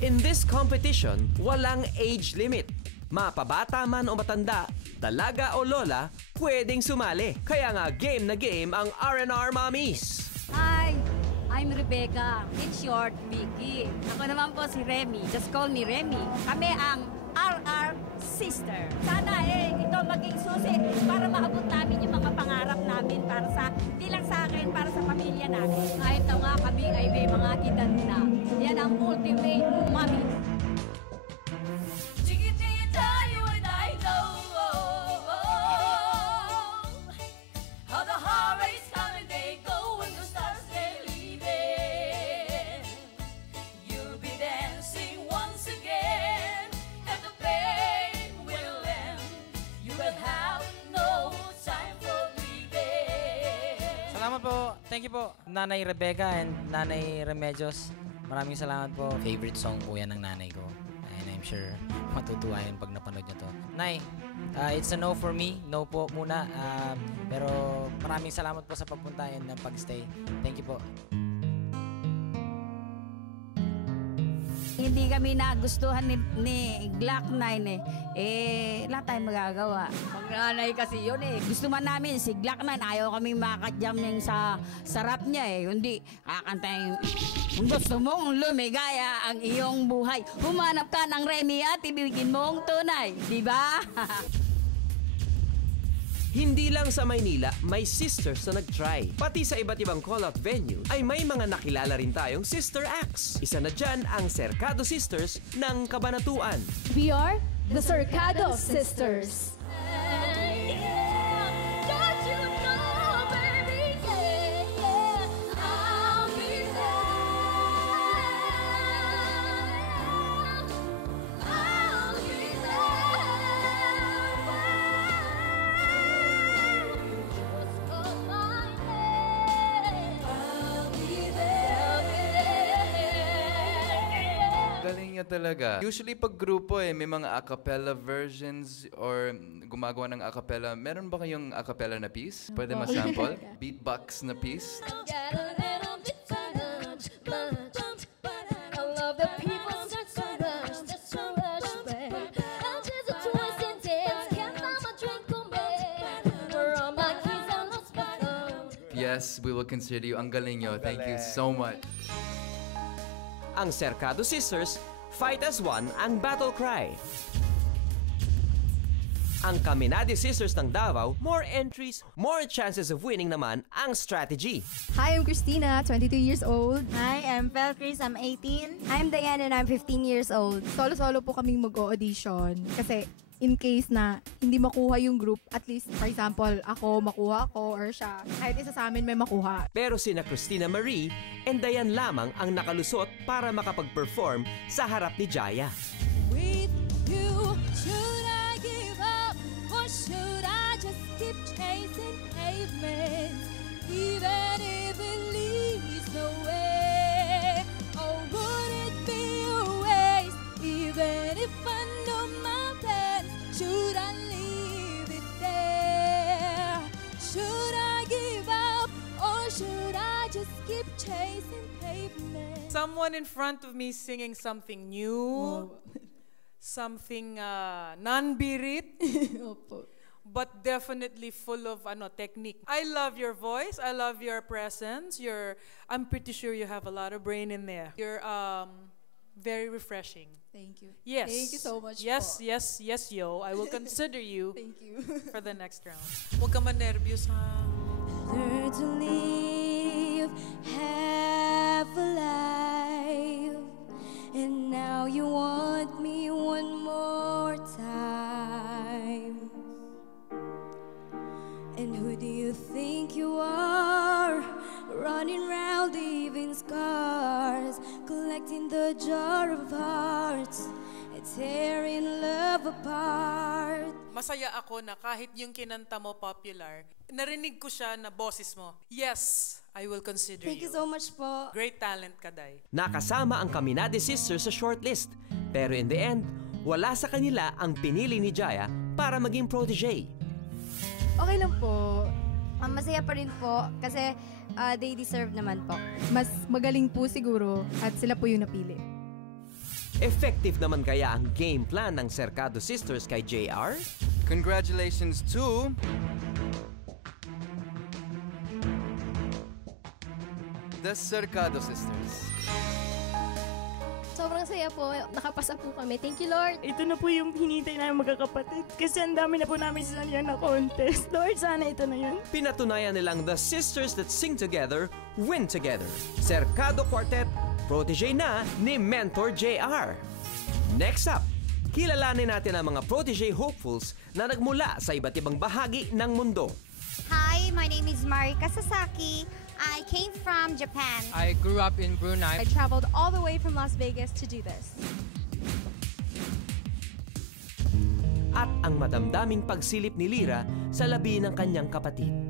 In this competition, walang age limit. Mapabata man o matanda, dalaga o lola, pwedeng sumali. Kaya nga game na game ang R&R Mommies. Hi, I'm Rebecca. In short, Vicky. Ako naman po si Remy. Just call me Remy. Kami ang RR Sister. Sana ito maging susi para maabot namin yung mga pangarap namin para sa, hindi lang sa akin, para sa pamilya namin. Kahit na nga kami ay may mga edad na. Yan ang ultimate mommy. Salamat po. Thank you po, Nanay Rebecca and Nanay Remedios. Maraming salamat po. Favorite song po yan ng nanay ko. And I'm sure matutuwa yan pag napanood niyo to. Nay, it's a no for me. No po muna. Pero maraming salamat po sa pagpunta and pag-stay. Thank you po. Hindi kami nagustuhan ni Glock 9 wala tayong magagawa. Pag nanay kasi yun Gusto man namin si Glock 9, ayaw kami makakadyam niya sa sarap niya Hindi kakantayin. Kung gusto mong lumigaya ang iyong buhay, humanap ka ng Remy at ibigin mong tunay. Diba? Hindi lang sa Maynila, may sisters na nag-try. Pati sa iba't ibang call-out venue ay may mga nakilala rin tayong sister acts. Isa na dyan ang Cercado Sisters ng Cabanatuan. We are the Cercado Sisters. Galing niya talaga. Usually pag grupo may mga a cappella versions or gumagawa ng a cappella. Meron ba kayong a cappella na piece? Pwede ma-sample? Beatbox na piece? Yes, we will consider you. Ang galing nyo. Thank you so much. Ang Cercado Sisters, Fight as One ang battle cry. Ang Caminade Sisters ng Davao, more entries, more chances of winning naman ang strategy. Hi, I'm Christina, 22 years old. Hi, I'm Felcris, I'm 18. I'm Diane and I'm 15 years old. Solo-solo po kaming mag-audition kasi in case na hindi makuha yung group, at least, for example, ako, makuha ako, or siya, kahit isa sa amin may makuha. Pero sina Christina Marie and Diane lamang ang nakalusot para makapag-perform sa harap ni Jaya. With you, should I give up or should I just keep chasing pavements, even if it leads nowhere? Or would it be a waste, even if I know my plans? Should I leave it there? Should I give up or should I just keep chasing pavements? Someone in front of me singing something new, something non-birit, but definitely full of technique. I love your voice. I love your presence. I'm pretty sure you have a lot of brain in there. You're very refreshing. Thank you. Yes. Thank you so much Yes, po. yes, yo. I will consider you Thank you. for the next round. Huwag ka man-nervyos, ha? Learn to live half alive, and now you want me one more time. And who do you think you are, running round leaving scars, collecting the jar of hearts and tearing love apart? Masaya ako na kahit yung kinanta mo popular, narinig ko siya na boses mo. Yes, I will consider Thank you so much po. Great talent ka, Day. Nakasama ang Caminade Sisters sa shortlist. Pero in the end, wala sa kanila ang pinili ni Jaya para maging protege. Okay lang po. Masaya pa rin po kasi they deserve naman po. Mas magaling po siguro at sila po yung napili. Effective naman kaya ang game plan ng Cercado Sisters kay JR? Congratulations to the Cercado Sisters. Sobrang saya po. Nakapasa po kami. Thank you, Lord. Ito na po yung hinintay namin magkakapatid. Kasi ang dami na po namin sinalihan na contest. Lord, sana ito na yun. Pinatunayan nilang the sisters that sing together, win together. Cercado Quartet, protege na ni Mentor JR. Next up, kilalanin natin ang mga protege hopefuls na nagmula sa iba't ibang bahagi ng mundo. Hi, my name is Marika Sasaki. I came from Japan. I grew up in Brunei. I traveled all the way from Las Vegas to do this. At ang madamdaming pagsilip ni Lyra sa labi ng kanyang kapatid.